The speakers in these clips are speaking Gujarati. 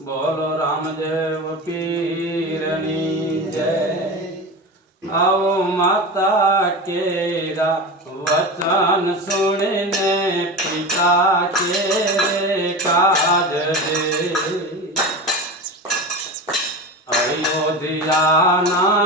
બોલો રામદેવ પીરની જય આવો માતા કેરા વચન સુણીને પિતા કે કાજ દે અયોધ્યાના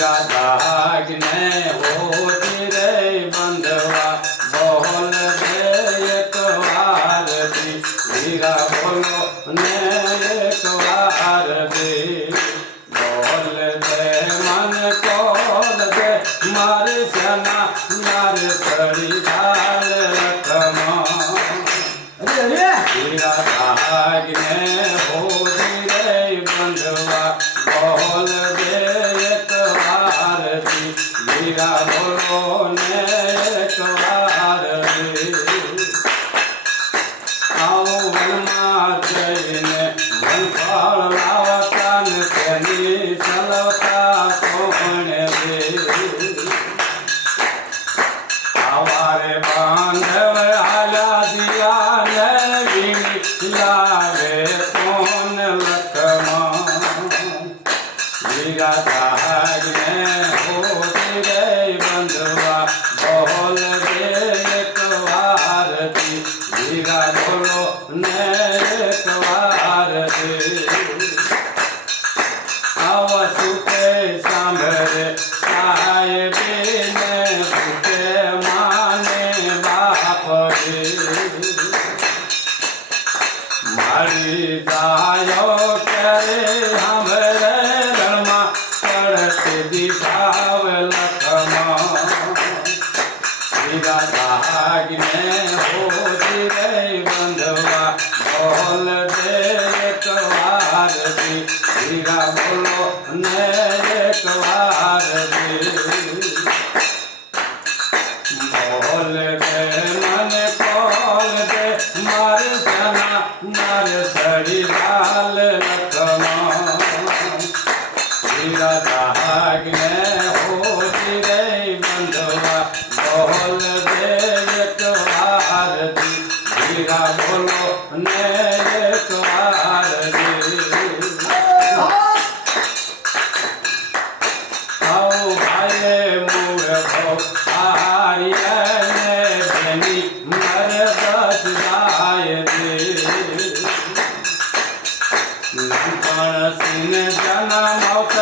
राधा ने हो I'll ગાંઠોડો ને એકવાર દે આવા સુતે સાંભળે સાહેબે ને ભૂતે માને બાપ રે. મારી દાયો ઢોલ દે કવાર હીરા બોલો ને કવાર ઢોલ દે. મને કોલ દે. માર સના માર સડી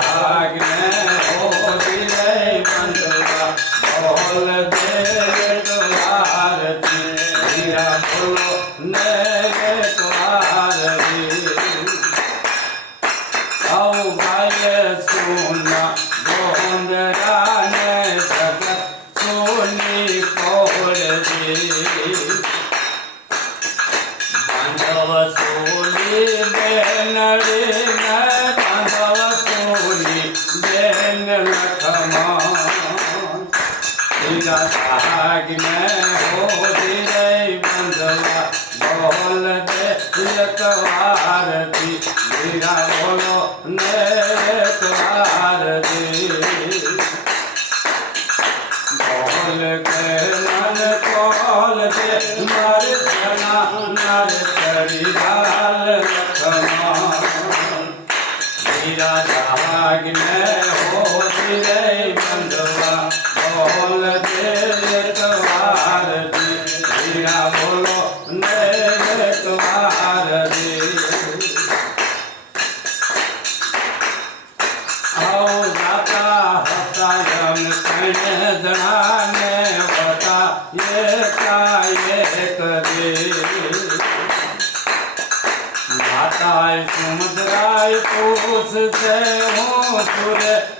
લાગને ઓ કિલે મંદલા બોલ દે સાગ મે હોતી રે બંધવા બોલ દે એક વારથી મેરા બોલો ને એક વાર દે બોલ કે મન કોલ માતા સુમદ્રાય પૂછશે હું સુરે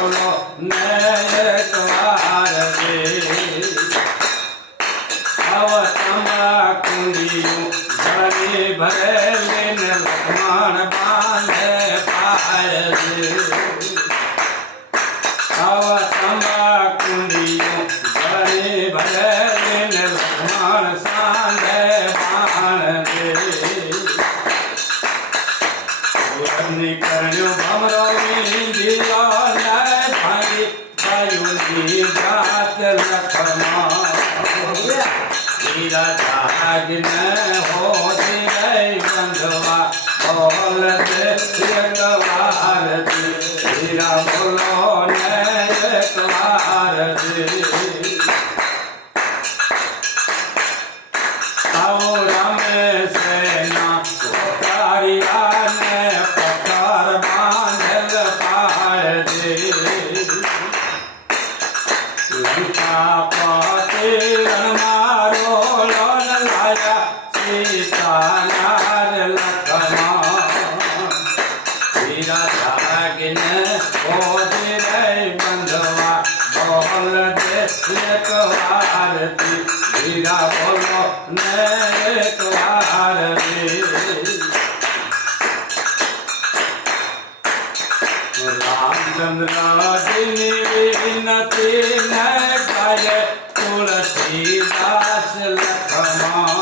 ગાયુજી વાત લખમા હીરા તાજ ન હોતી ગઈ બંધવા બોલ દે એક વાર હીરા બોલો ને એક વાર ના બોલો ને વાર રામચંદ્રજીની વિનતી ને કરે તુલસીદાસ લખમા